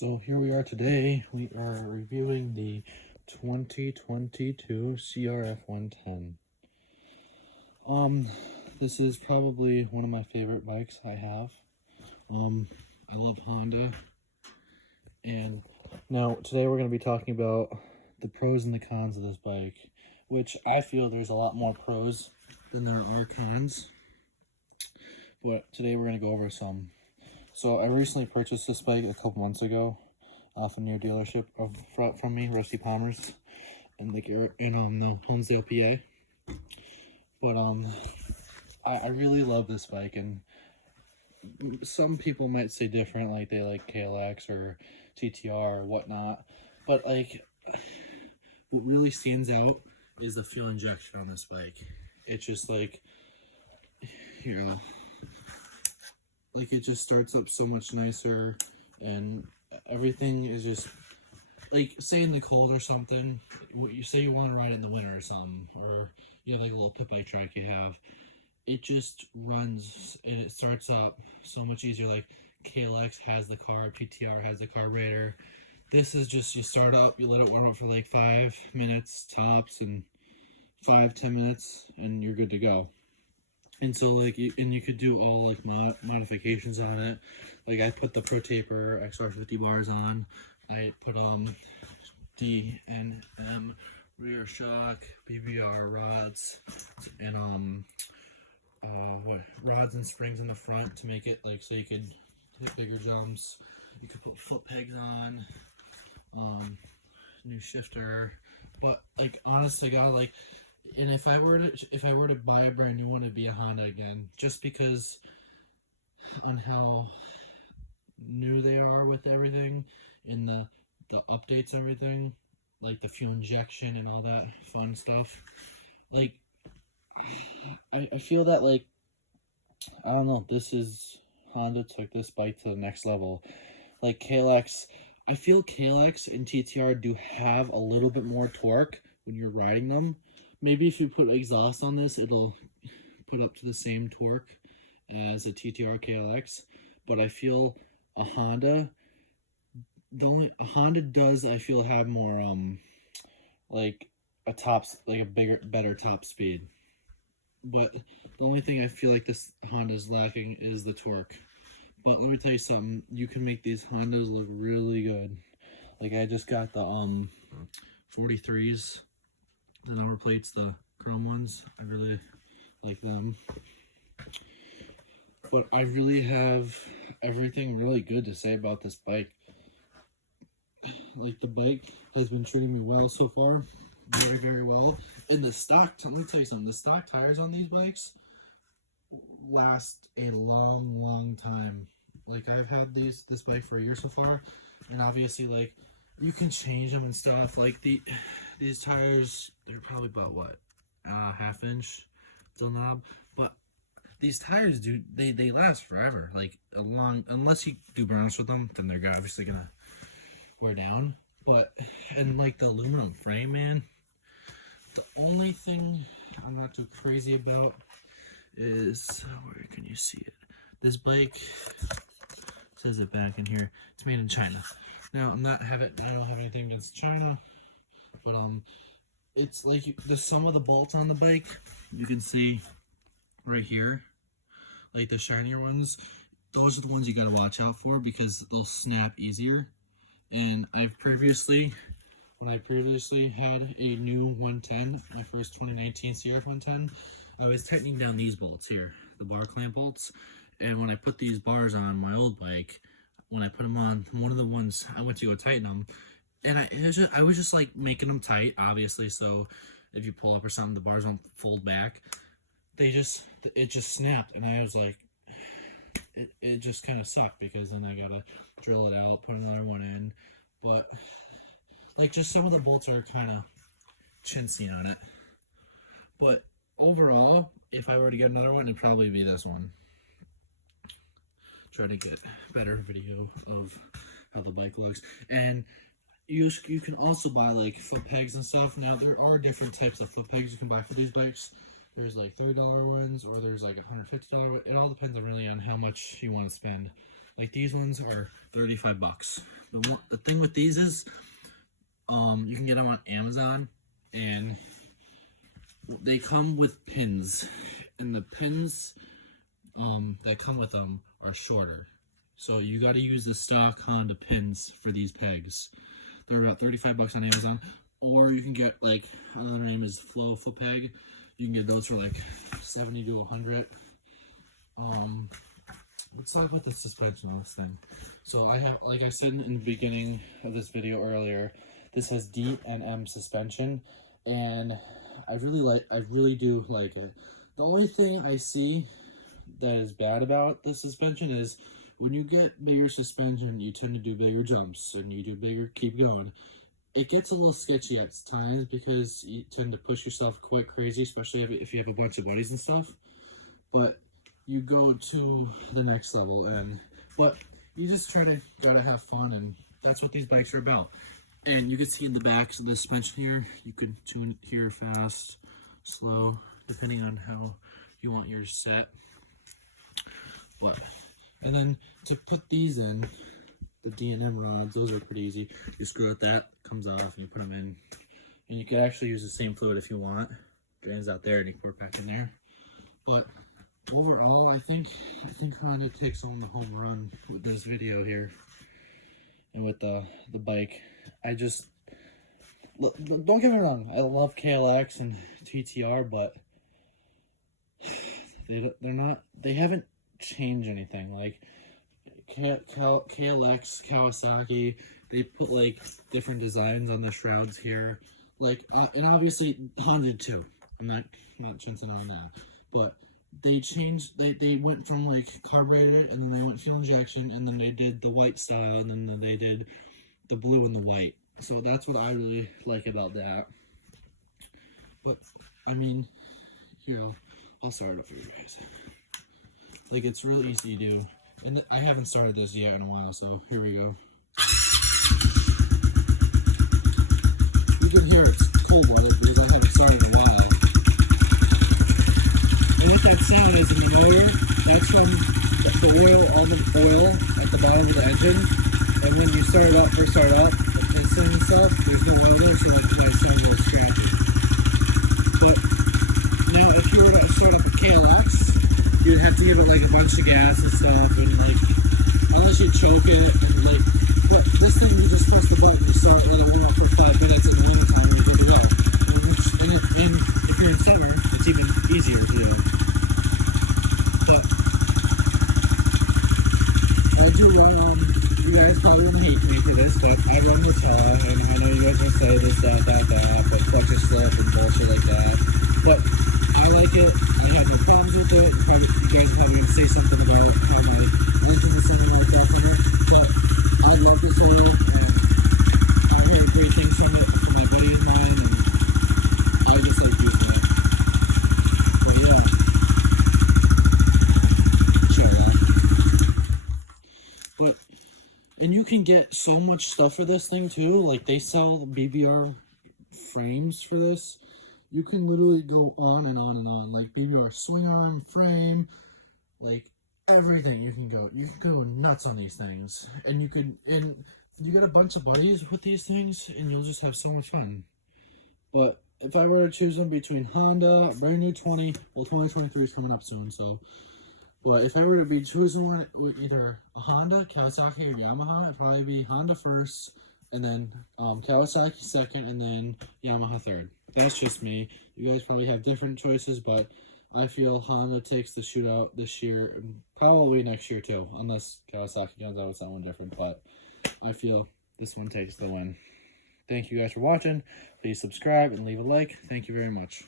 So here we are today. We are reviewing the 2022 CRF 110. This is probably one of my favorite bikes I have. I love Honda. And now today we're going to be talking about the pros and the cons of this bike, which I feel there's a lot more pros than there are cons. But today we're going to go over some. So I recently purchased this bike a couple months ago off a new dealership from me, Rusty Palmer's, in Honesdale, PA. But I really love this bike, and some people might say different, like they like KLX or TTR or whatnot. But like, what really stands out is the fuel injection on this bike. It's just like, like it just starts up so much nicer, and everything is just like, say in the cold or something, you say you want to ride it in the winter or something, or you have like a little pit bike track you have, it just runs and it starts up so much easier. Like KLX has the carb, TTR has the carburetor. This is just, you start up, you let it warm up for like 5 minutes tops, and 5-10 minutes, and you're good to go. And so like, you could do all like modifications on it. Like I put the Pro Taper XR50 bars on. I put DNM rear shock, BBR rods, and rods and springs in the front to make it like so you could hit bigger jumps. You could put foot pegs on, new shifter. But like, honest to God, like, and if I were to buy a brand new one, it'd be a Honda again, just because on how new they are with everything, in the updates, everything, like the fuel injection and all that fun stuff. Like, I feel that, like, I don't know, Honda took this bike to the next level. Like KLX, I feel KLX and TTR do have a little bit more torque when you're riding them. Maybe if you put exhaust on this, it'll put up to the same torque as a TTR KLX. But I feel a Honda, Honda does, I feel, have more like a better top speed. But the only thing I feel like this Honda is lacking is the torque. But let me tell you something, you can make these Hondas look really good. Like I just got the 43s. The number plates, the chrome ones, I really like them. But I really have everything really good to say about this bike. Like, the bike has been treating me well so far, very, very well. And the stock, let me tell you something, the stock tires on these bikes last a long, long time. Like, I've had this bike for a year so far, and obviously, like, you can change them and stuff. Like these tires, they're probably about what, half inch to the knob, but these tires, dude, they last forever. Like unless you do burnouts with them, then they're obviously gonna wear down. But, and like the aluminum frame, man, the only thing I'm not too crazy about is, where can you see it? This bike says it back in here, it's made in China. Now, I don't have anything against China, but it's like some of the bolts on the bike, you can see right here, like the shinier ones, those are the ones you gotta watch out for because they'll snap easier. And when I previously had a new 110, my first 2019 CRF 110, I was tightening down these bolts here, the bar clamp bolts, and when I put these bars on my old bike, when I put them on, one of the ones I went to go tighten them, and I was just like making them tight, obviously, so if you pull up or something, the bars won't fold back. It just snapped, and I was like, it just kind of sucked, because then I gotta drill it out, put another one in. But like, just some of the bolts are kind of chintzy on it. But overall, if I were to get another one, it'd probably be this one. Try to get better video of how the bike looks. And you can also buy like foot pegs and stuff. Now, there are different types of foot pegs you can buy for these bikes. There's like $30 ones, or there's like $150. It all depends really on how much you want to spend. Like these ones are 35 bucks. The thing with these is, you can get them on Amazon, and they come with pins, and the pins that come with them are shorter. So you got to use the stock Honda pins for these pegs. They're about 35 bucks on Amazon, or you can get, like, another name is Flow Foot Peg. You can get those for like 70 to 100. Let's talk about the suspension on this thing. So I have, like I said in the beginning of this video earlier, this has D and M suspension, and I really do like it. The only thing I see that is bad about the suspension is when you get bigger suspension, you tend to do bigger jumps, and you do bigger, keep going. It gets a little sketchy at times because you tend to push yourself quite crazy, especially if you have a bunch of buddies and stuff. But you go to the next level, but you just gotta have fun, and that's what these bikes are about. And you can see in the back of the suspension here, you could tune it here fast, slow, depending on how you want yours set. And then to put these in, the D&M rods, those are pretty easy. You screw it, that comes off, and you put them in. And you could actually use the same fluid if you want. Drains out there, and you pour it back in there. But overall, I think Honda takes on the home run with this video here, and with the bike. Don't get me wrong, I love KLX and TTR, but they haven't changed anything. Like KLX, Kawasaki, they put like different designs on the shrouds here, like and obviously Honda too. I'm not chanting on that, but they changed. They went from like carburetor, and then they went fuel injection, and then they did the white style, and then they did the blue and the white. So that's what I really like about that. But I mean, here, I'll start it up for you guys. Like, it's really easy to do, and I haven't started this yet in a while, so here we go. You can hear it's cold water because I haven't started in a while. And what that sound is in the motor, that's from the oil, all the oil at the bottom of the engine. And when you first start up, the piston and stuff, there's no oil there, so that might sound a little scratchy. But now, if you were to start up a KLX, you'd have to give it like a bunch of gas and stuff, and like, unless you choke it, and like, but this thing, you just press the button to start, let it warm up for 5 minutes, and then time you're good to go. And if you're in summer, it's even easier to do. But I do run you guys probably gonna hate me for this, but I run with and I know you guys gonna say this, that, but clutch is slip and bullshit like that. But I like it. I have no problems with it. You guys are probably gonna say something about how my engine is something like that there. But I love this oil, and I heard great things from it from my buddy of mine, and I just like using it. But yeah. But and you can get so much stuff for this thing too. Like, they sell BBR frames for this. You can literally go on and on and on. Like BBR swing arm, frame, like everything. You can go nuts on these things. And you got a bunch of buddies with these things, and you'll just have so much fun. But if I were to choose them between Honda, brand new 2023 is coming up soon, so. But if I were to be choosing one with either a Honda, Kawasaki, or Yamaha, it'd probably be Honda first, and then Kawasaki second, and then Yamaha third. That's just me. You guys probably have different choices, but I feel Honda takes the shootout this year, and probably next year too, unless Kawasaki comes out with someone different, but I feel this one takes the win. Thank you guys for watching. Please subscribe and leave a like. Thank you very much.